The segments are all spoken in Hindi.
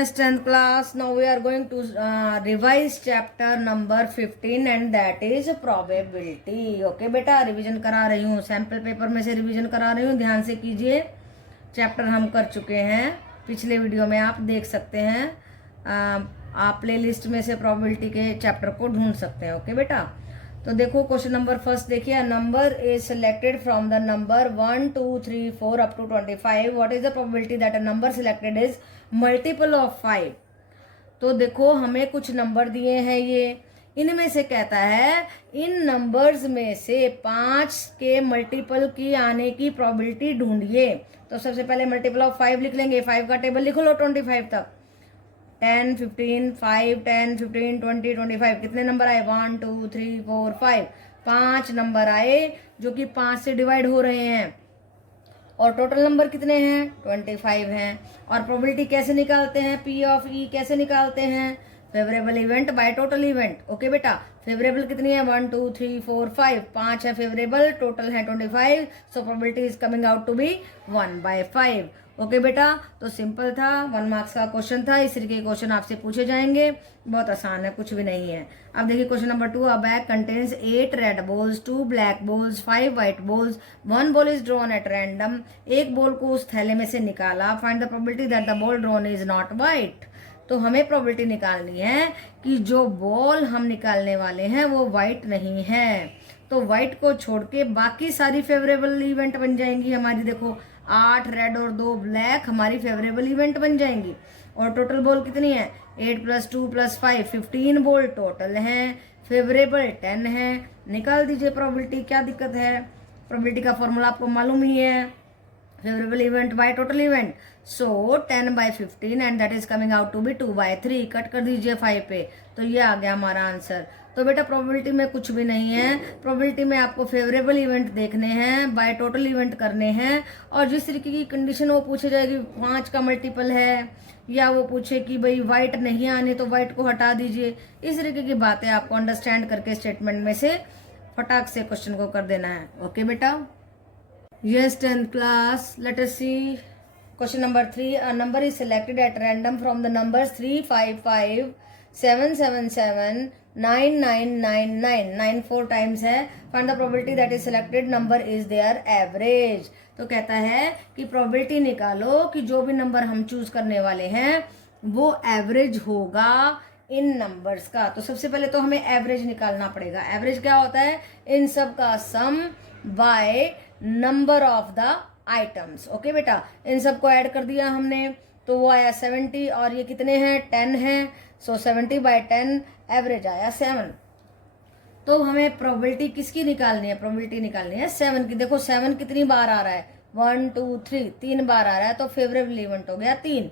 Yes, 10th class. Now we are going to revise chapter number 15 and that is probability. Okay बेटा, रिवीजन करा रही हूँ, सैम्पल पेपर में से रिवीजन करा रही हूँ, ध्यान से कीजिए। चैप्टर हम कर चुके हैं, पिछले वीडियो में आप देख सकते हैं। आप प्ले लिस्ट में से प्रोबेबिलिटी के चैप्टर को ढूंढ सकते हैं। ओके बेटा, तो देखो क्वेश्चन नंबर फर्स्ट देखिए, number is selected from the number 1 2 3 4 up to 25। What is the probability that a number selected is multiple of 5। तो देखो हमें कुछ नंबर दिए हैं, ये इनमें से कहता है इन नंबर्स में से 5 के मल्टीपल की आने की प्रोबेबिलिटी ढूंढिए। तो सबसे पहले मल्टीपल ऑफ 5 लिख लेंगे, 5 का टेबल लिख लो 25 तक। 10 15 5 10 15 20 25 कितने नंबर आए? 1 2 3 4 5। 5 नंबर आए जो कि 5 से डिवाइड हो रहे हैं। और टोटल नंबर कितने हैं? 25 हैं। और प्रोबेबिलिटी कैसे निकालते हैं? पी ऑफ ई कैसे निकालते हैं? Favourable event by total event. Okay बेटा, फेवरेबल कितनी है? 1 2 3 4 5। 5 है फेवरेबल, टोटल है 25। So probability is coming out to be 1/5। Okay बेटा, तो सिंपल था, 1 मार्क्स का क्वेश्चन था। इस तरीके के क्वेश्चन आपसे पूछे जाएंगे, बहुत आसान है, कुछ भी नहीं है। अब देखिए question number 2, a bag contains 8 red balls, 2 black balls, 5 white balls, 1 ball is drawn at random. एक बॉल को उस थैले में से निकाला। Find the probability that the ball drawn is not white. तो हमें प्रोबेबिलिटी निकालनी है कि जो बॉल हम निकालने वाले हैं वो व्हाइट नहीं है। तो व्हाइट को छोड़ के बाकी सारी फेवरेबल इवेंट बन जाएंगी हमारी। देखो 8 रेड और 2 ब्लैक हमारी फेवरेबल इवेंट बन जाएंगी। और टोटल बॉल कितनी है? 8 + 2 + 5 15 बॉल टोटल हैं। फेवरेबल 10 है। निकाल दीजिए प्रोबेबिलिटी, क्या दिक्कत है? प्रोबेबिलिटी का फॉर्मूला आपको मालूम ही है, favourable event by total event. So 10/15 and that is coming out to be 2/3। Cut कर दीजिए 5 पे, तो ये आ गया हमारा आंसर। तो बेटा प्रोबेबिलिटी में कुछ भी नहीं है। प्रोबेबिलिटी में आपको फेवरेबल इवेंट देखने हैं, बाय टोटल इवेंट करने हैं। और जिस तरीके की कंडीशन वो पूछे जाएगी 5 का मल्टीपल है, या वो पूछे कि भाई व्हाइट नहीं आने तो व्हाइट को हटा दीजिए, इस तरीके की बातें आपको अंडरस्टैंड करके स्टेटमेंट में से फटाक से क्वेश्चन को कर देना है। ओके बेटा, yes 10th class, let us see question number 3. A number is selected at random from the numbers 3 5 5 7 7 7 9 9 9 9 9 4 times है। find the probability that is selected number is their average। तो कहता है कि प्रोबेबिलिटी निकालो कि जो भी नंबर हम चूज करने वाले हैं वो एवरेज होगा इन नंबर्स का। तो सबसे पहले तो हमें एवरेज निकालना पड़ेगा। एवरेज क्या होता है? इन सब का sum by number of the items. Okay बेटा, इन सबको ऐड कर दिया हमने तो वो आया 70। और ये कितने हैं? 10 हैं। सो 70/10 एवरेज आया 7। तो हमें प्रोबेबिलिटी किसकी निकालनी है? प्रोबेबिलिटी निकालनी है 7 की। देखो 7 कितनी बार आ रहा है? 1 2 3 3 बार आ रहा है, तो फेवरेबल इवेंट हो गया 3।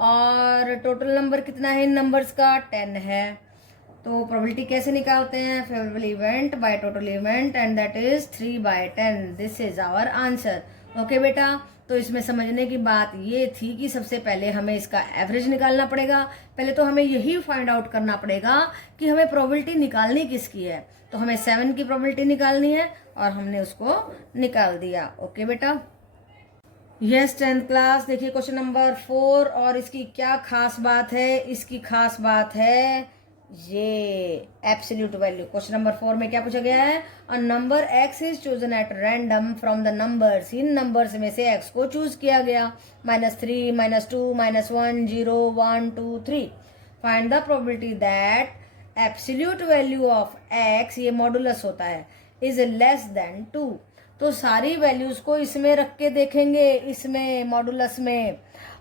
और टोटल नंबर कितना है इन नंबर्स का? 10 है। तो प्रोबेबिलिटी कैसे निकालते हैं? Favourable event by total event and that is 3/10। This is our answer. Okay बेटा, तो इसमें समझने की बात ये थी कि सबसे पहले हमें इसका एवरेज निकालना पड़ेगा। पहले तो हमें यही फाइंड आउट करना पड़ेगा कि हमें प्रोबेबिलिटी निकालनी किसकी है। तो हमें 7 की प्रोबेबिलिटी निकालनी है और हमने उसको निकाल दिया। ओके बेटा, यस 10th क्लास, देखिए क्वेश्चन नंबर 4। और इसकी क्या खास बात है? इसकी खास बात है ये एब्सोल्यूट वैल्यू। क्वेश्चन नंबर 4 में क्या पूछा गया है? A number x is chosen at random from the numbers. In numbers में से x को चूज किया गया। -3 -2 -1 0 1 2 3। Find the probability that absolute value of x, ये मॉडुलस होता है, इज लेस देन 2। तो सारी वैल्यूज को इसमें रख के देखेंगे, इसमें मॉडुलस में।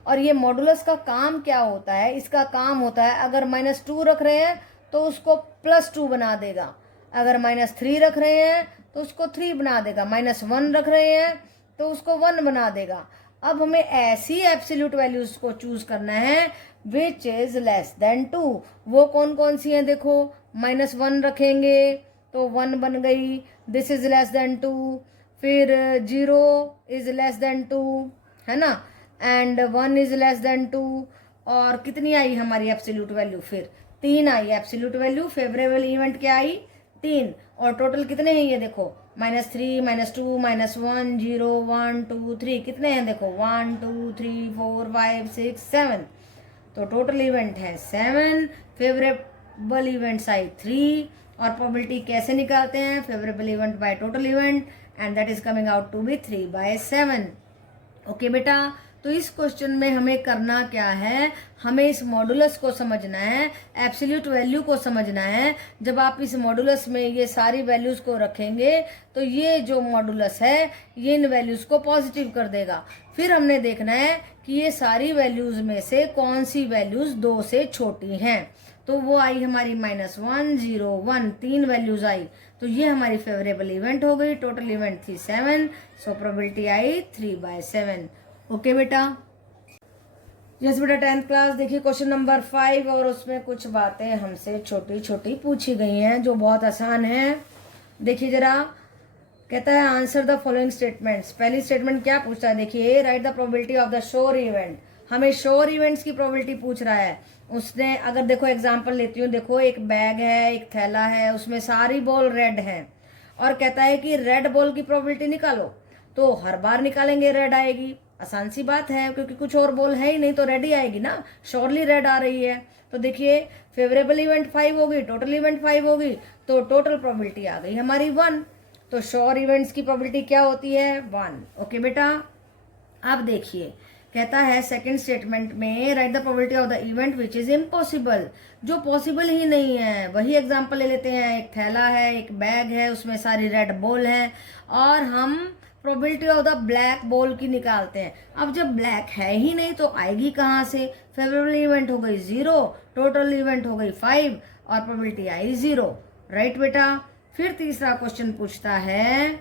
और ये मॉडुलस का काम क्या होता है? इसका काम होता है अगर -2 रख रहे हैं तो उसको +2 बना देगा। अगर -3 रख रहे हैं तो उसको 3 बना देगा। -1 रख रहे हैं तो उसको 1 बना देगा। अब हमें ऐसी एब्सोल्यूट वैल्यूज को चूज करना है विच इज लेस देन 2। वो कौन कौन सी हैं? देखो -1 रखेंगे तो 1 बन गई, दिस इज लेस देन 2। फिर 0 इज लेस देन 2, है ना, एंड 1 इज लेस देन 2। और कितनी आई हमारी एब्सोल्यूट वैल्यू? फिर 3 आई एब्सोल्यूट वैल्यू। फेवरेबल इवेंट क्या आई? 3। और टोटल कितने हैं ये? देखो -3 -2 -1 0 1 2 3 कितने हैं? देखो 1 2 3 4 5 6 7। तो टोटल इवेंट है 7, फेवरेबल इवेंट्स आई 3, और प्रोबेबिलिटी कैसे निकालते हैं, favourable event by total event, and that is coming out to be 3/7। Okay बेटा, तो इस क्वेश्चन में हमें करना क्या है, हमें इस मॉडुलस को समझना है, एब्सोल्यूट वैल्यू को समझना है। जब आप इस मॉडुलस में ये सारी वैल्यूज को रखेंगे तो ये जो मॉडुलस है ये इन वैल्यूज को पॉजिटिव कर देगा। फिर हमने देखना है कि ये सारी वैल्यूज में से कौन सी वैल्यूज 2 से छोटी हैं। तो वो आई हमारी -1, 0, 1, 3 वैल्यूज आई, तो ये हमारी फेवरेबल इवेंट हो गई। टोटल इवेंट थी 7, सो प्रोबेबिलिटी आई 3/7। ओके बेटा, यस बेटा 10th क्लास देखिए क्वेश्चन नंबर 5, और उसमें कुछ बातें हमसे छोटी छोटी पूछी गई हैं जो बहुत आसान है। देखिए जरा, कहता है आंसर द फॉलोइंग स्टेटमेंट्स। पहली स्टेटमेंट क्या पूछता है, देखिए right the probability of the sure event. हमें श्योर इवेंट्स की प्रोबेबिलिटी पूछ रहा है। उसने अगर देखो एग्जांपल लेती हूँ, देखो एक बैग है, एक थैला है, उसमें सारी बॉल रेड है, और कहता है कि रेड बॉल की प्रोबेबिलिटी निकालो। तो हर बार निकालेंगे रेड आएगी, आसान सी बात है, क्योंकि कुछ और बॉल है ही नहीं, तो रेड ही आएगी ना, श्योरली रेड आ रही है। तो देखिए फेवरेबल इवेंट 5 होगी, टोटल इवेंट 5 होगी, तो टोटल प्रोबेबिलिटी आ गई हमारी 1। तो श्योर इवेंट्स की प्रोबेबिलिटी क्या होती है, 1। ओके बेटा, अब देखिए कहता है सेकंड स्टेटमेंट में right the probability of the event which is impossible. जो पॉसिबल ही नहीं है, वही एग्जांपल ले लेते हैं। एक थैला है, एक बैग है, उसमें सारी रेड बॉल है, और हम probability of the black ball की निकालते हैं। अब जब ब्लैक है ही नहीं तो आएगी कहाँ से, फेवरेबल इवेंट हो गई 0, टोटल इवेंट हो गई 5, और प्रोबेबिलिटी आई 0। राइट बेटा, फिर तीसरा क्वेश्चन पूछता है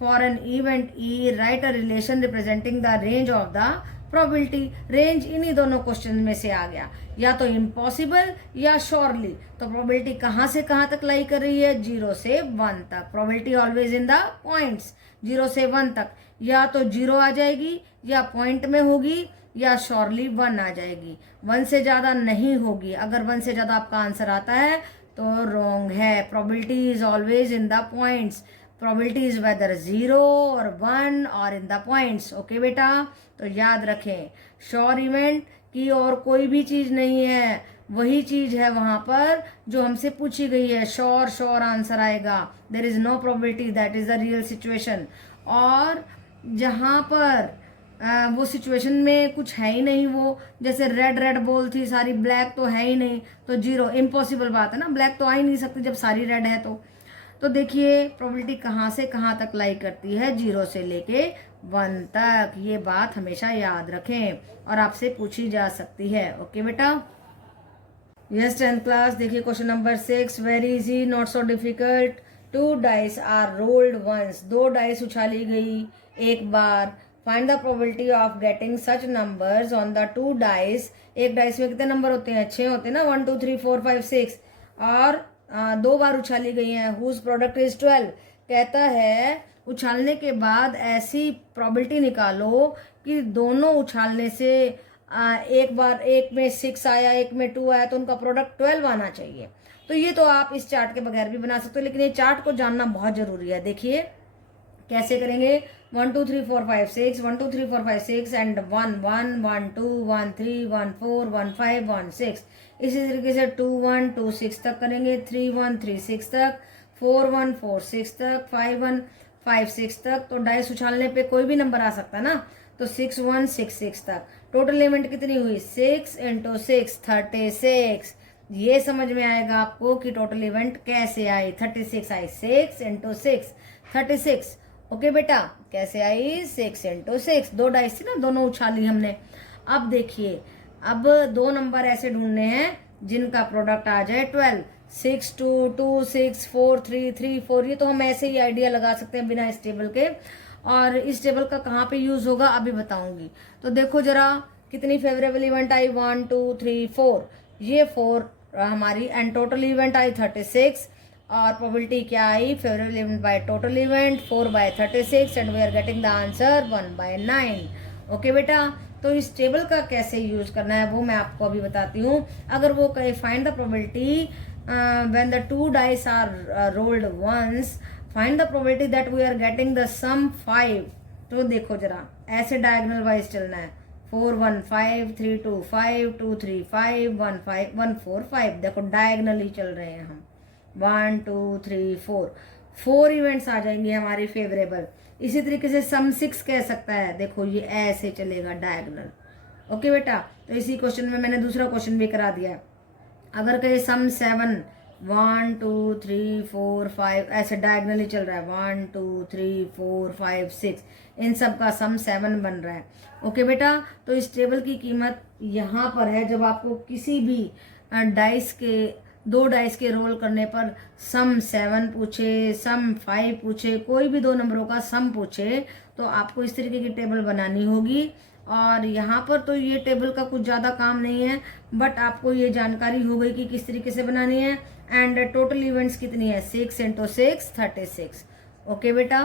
for an event E right a relation representing the range of the probability. Range इन्हीं दोनों क्वेश्चन में से आ गया, या तो इम्पॉसिबल या श्योरली। तो प्रोबेबिलिटी कहाँ से कहाँ तक लाई कर रही है, 0 से 1 तक। Probability always in the points, 0 से 1 तक, या तो 0 आ जाएगी, या पॉइंट में होगी, या श्योरली 1 आ जाएगी। 1 से ज्यादा नहीं होगी। अगर 1 से ज्यादा आपका आंसर आता है तो रॉन्ग है। Probability is always in the points. Probability is whether 0 और 1 और इन द पॉइंट्स। ओके बेटा, तो याद रखें श्योर इवेंट की और कोई भी चीज नहीं है, वही चीज है वहां पर जो हमसे पूछी गई है। श्योर श्योर आंसर आएगा। There is no probability, that is the real situation. और जहां पर वो सिचुएशन में कुछ है ही नहीं, वो जैसे रेड रेड बॉल थी सारी, ब्लैक तो है ही नहीं, तो 0। इम्पॉसिबल बात है ना, ब्लैक तो आ ही नहीं सकती जब सारी रेड है। तो देखिए प्रोबेबिलिटी कहाँ से कहाँ तक लाई करती है, 0 से लेके 1 तक। ये बात हमेशा याद रखें और आपसे पूछी जा सकती है। ओके बेटा, यस 10th क्लास देखिए question number 6, very easy not so difficult. 2 dice are rolled once. 2 dice उछाली गई एक बार। Find the probability of getting such numbers on the 2 dice. एक डाइस में कितने नंबर होते हैं, 6 होते हैं ना, 1 2 3 4 5 6, और 2 बार उछाली गई हैं। Whose product is 12। कहता है उछालने के बाद ऐसी प्रोबेबिलिटी निकालो कि दोनों उछालने से एक बार एक में 6 आया, एक में 2 आया, तो उनका प्रोडक्ट 12 आना चाहिए। तो ये तो आप इस चार्ट के बगैर भी बना सकते हो, लेकिन ये चार्ट को जानना बहुत जरूरी है। देखिए कैसे करेंगे, 1 2 3 4 5 6, 1 2 3 4 5 6 एंड 1 1 1 2 1 3 1 4 1 5 1 6। इसी तरीके से 2 1 2 6 तक करेंगे, 3 1 3 6 तक, 4 1 4 6 तक, 5 1 5 6 तक। तो डाइस उछालने पे कोई भी नंबर आ सकता है ना, तो 6 1 6 6 तक। टोटल इवेंट कितनी हुई, 6 × 6 36। ये समझ में आएगा आपको कि टोटल इवेंट कैसे आई। 36 आई, 6 × 6 36। ओके बेटा, कैसे आई, 6 × 6। 2 डाइस थी ना, दोनों उछाली हमने। अब देखिए, अब 2 नंबर ऐसे ढूंढने हैं जिनका प्रोडक्ट आ जाए 12। 6 2 2 6 4 3 3 4। ये तो हम ऐसे ही आइडिया लगा सकते हैं बिना इस टेबल के। और इस टेबल का कहाँ पे यूज होगा अभी बताऊंगी। तो देखो जरा कितनी फेवरेबल इवेंट आई, 1 2 3 4। ये 4 हमारी, एंड टोटल इवेंट आई 36। और प्रोबेबिलिटी क्या आई, favourable event by total event 4/36, and we are getting the answer 1/9। Okay बेटा, तो इस टेबल का कैसे यूज करना है वो मैं आपको अभी बताती हूँ। अगर वो कहे find the probability when the 2 dice are rolled once, find the probability that we are getting the sum 5। तो देखो जरा ऐसे डायगोनल वाइज चलना है, 4 1 5 3 2 5 2 3 5 1 5 1 4 5। देखो डायगनली चल रहे हैं हम, 1 2 3 4, 4 इवेंट्स आ जाएंगे हमारे फेवरेबल। इसी तरीके से सम 6 कह सकता है, देखो ये ऐसे चलेगा डायगनल। ओके बेटा, तो इसी क्वेश्चन में मैंने दूसरा क्वेश्चन भी करा दिया। अगर कहे सम 7, 1 2 3 4 5 ऐसे डायगनली चल रहा है, 1 2 3 4 5 6, इन सब का सम 7 बन रहा है। ओके बेटा, तो इस टेबल की कीमत यहाँ पर है। जब आपको किसी भी डाइस के 2 डाइस के रोल करने पर सम 7 पूछे, सम 5 पूछे, कोई भी 2 नंबरों का सम पूछे, तो आपको इस तरीके की टेबल बनानी होगी। और यहाँ पर तो ये टेबल का कुछ ज़्यादा काम नहीं है, बट आपको ये जानकारी हो गई कि किस तरीके से बनानी है। एंड टोटल इवेंट्स कितनी है, 6 × 6 36। ओके बेटा।